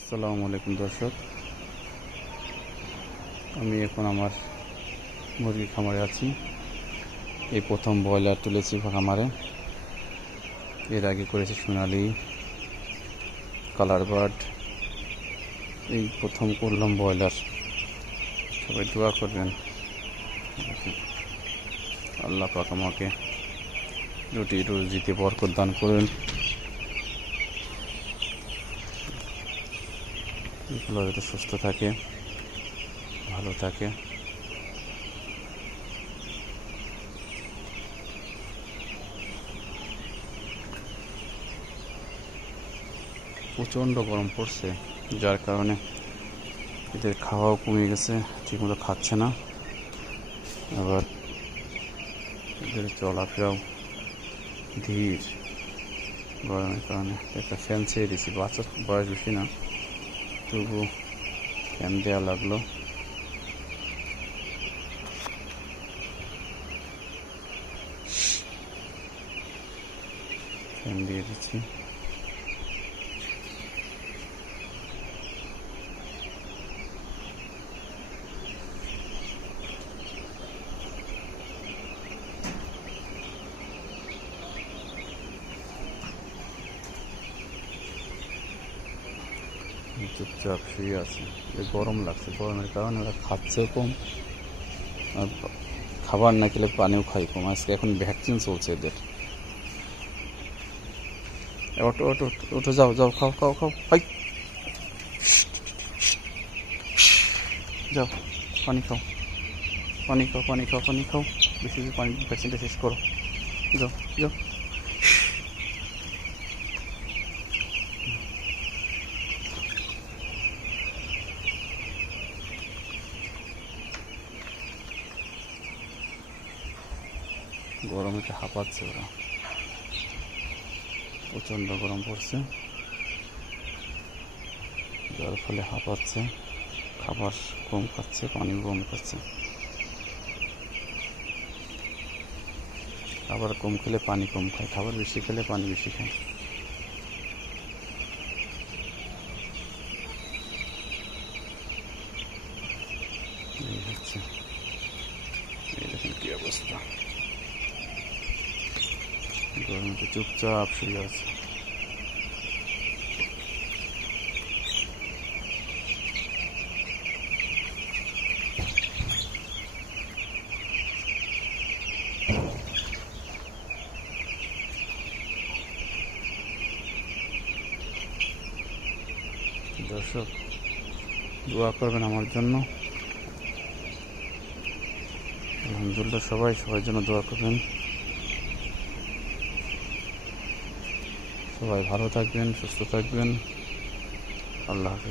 আসসালামু আলাইকুম দর্শক, আমি এখন আমার মুরগি খামারে আছি। এই প্রথম ব্রয়লার তুলেছি খামারে। এর আগে করেছি সোনালি, কালার বার্ড, এই প্রথম করলাম ব্রয়লার। সবাই দোয়া করবেন, আল্লাহ পাক আমাকে রুটি রুজিতে বরকত দান করুন। এগুলো যাতে সুস্থ থাকে, ভালো থাকে। প্রচণ্ড গরম পড়ছে, যার কারণে এদের খাওয়াও কমে গেছে, ঠিকমতো খাচ্ছে না। আবার এদের চলাফেরাও ধীর, গরমের কারণে। একটা ফ্যান ছেড়ে দিয়েছি, বাচ্চার বয়স বেশি না, তবু ফ্যান দেওয়া লাগলো। ফ্যান দিয়ে দিচ্ছি। চুপচাপ শুয়ে আছে, গরম লাগছে। গরমের কারণে ওরা খাচ্ছেও কম, আর খাবার না খেলে পানিও খাই কম। আজকে এখন ভ্যাকসিন চলছে এদের। ওটো ওটো ওটো, যাও যাও, খাও খাও খাও, হাই যাও, পানি খাও, পানি খাও, পানি খাও, পানি খাও, বেশি বেশি পানি, ভ্যাকসিনটা শেষ করো। যাও যাও। গরমেতে হাঁপাচ্ছে ওরা, প্রচণ্ড গরম পড়ছে, যার ফলে হাঁপাচ্ছে। খাবার কম খাচ্ছে, পানি কম খাচ্ছে। খাবার কম খেলে পানি কম খায়, খাবার বেশি খেলে পানি বেশি খায়। এই হচ্ছে, এই দেখেন কি অবস্থা। গরমে চুপচাপ শুয়ে আছে। দর্শক, দোয়া করবেন আমার জন্য। আলহামদুলিল্লাহ, সবার জন্য দোয়া করবেন। সবাই ভালো থাকবেন, সুস্থ থাকবেন। আল্লাহ হাফেজ।